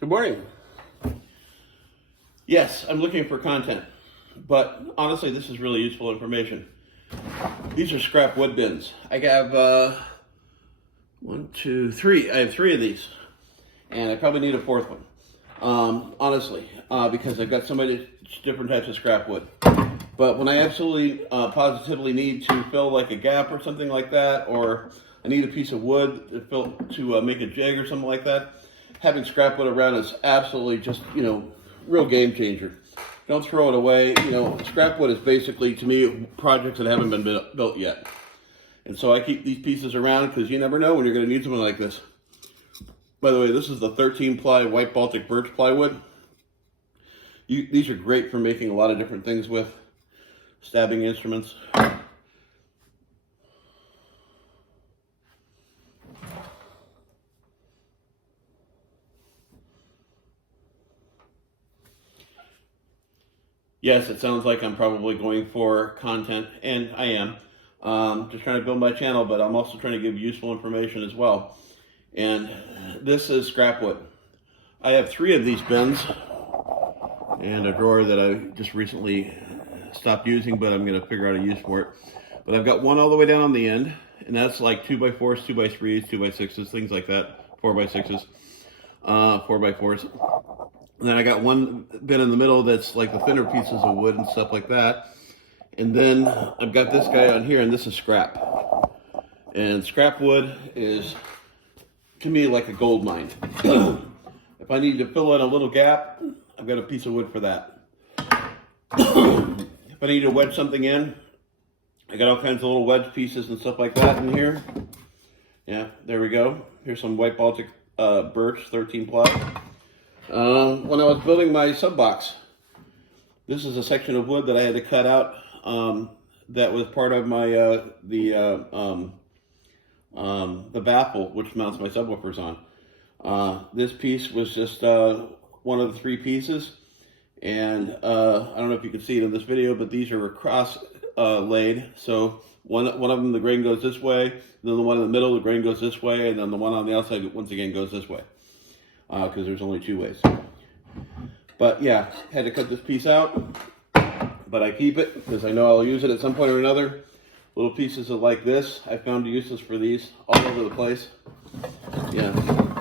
Good morning. Yes, I'm looking for content, but honestly, this is really useful information. These are scrap wood bins. I have one, two, three. I have three of these, and I probably need a fourth one. Honestly, because I've got so many different types of scrap wood. But when I absolutely, positively need to fill like a gap or something like that, or I need a piece of wood to make a jig or something like that, having scrap wood around is absolutely just, real game changer. Don't throw it away. Scrap wood is basically, to me, projects that haven't been built yet. And so I keep these pieces around because you never know when you're going to need something like this. By the way, this is the 13-ply white Baltic birch plywood. These are great for making a lot of different things with. Stabbing instruments. Yes, it sounds like I'm probably going for content, and I am. Just trying to build my channel, but I'm also trying to give useful information as well. And this is scrap wood. I have three of these bins and a drawer that I just recently stopped using, but I'm going to figure out a use for it. But I've got one all the way down on the end, and that's like 2x4s, 2x3s, 2x6s, things like that, 4x6s, 4x4s. And then I got one bin in the middle that's like the thinner pieces of wood and stuff like that. And then I've got this guy on here, and this is scrap. And scrap wood is, to me, like a gold mine. If I need to fill in a little gap, I've got a piece of wood for that. If I need to wedge something in, I got all kinds of little wedge pieces and stuff like that in here. Yeah, there we go. Here's some white Baltic birch, 13-ply. When I was building my sub box, this is a section of wood that I had to cut out. That was part of my the baffle which mounts my subwoofers on. This piece was just one of the three pieces, and I don't know if you can see it in this video, but these are cross laid. So one of them, the grain goes this way, then the one in the middle, the grain goes this way, and then the one on the outside once again goes this way, because there's only two ways. But yeah, had to cut this piece out, but I keep it because I know I'll use it at some point or another. Little pieces of like this, I found uses for these all over the place. Yeah,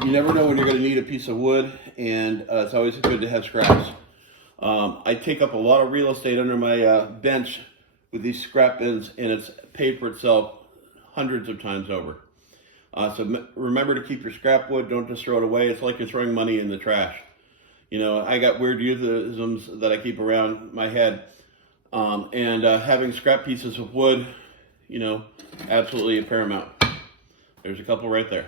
you never know when you're going to need a piece of wood, and it's always good to have scraps. I take up a lot of real estate under my bench with these scrap bins, and it's paid for itself hundreds of times over. So remember to keep your scrap wood. Don't just throw it away. It's like you're throwing money in the trash. I got weird euphemisms that I keep around my head. And having scrap pieces of wood, absolutely paramount. There's a couple right there.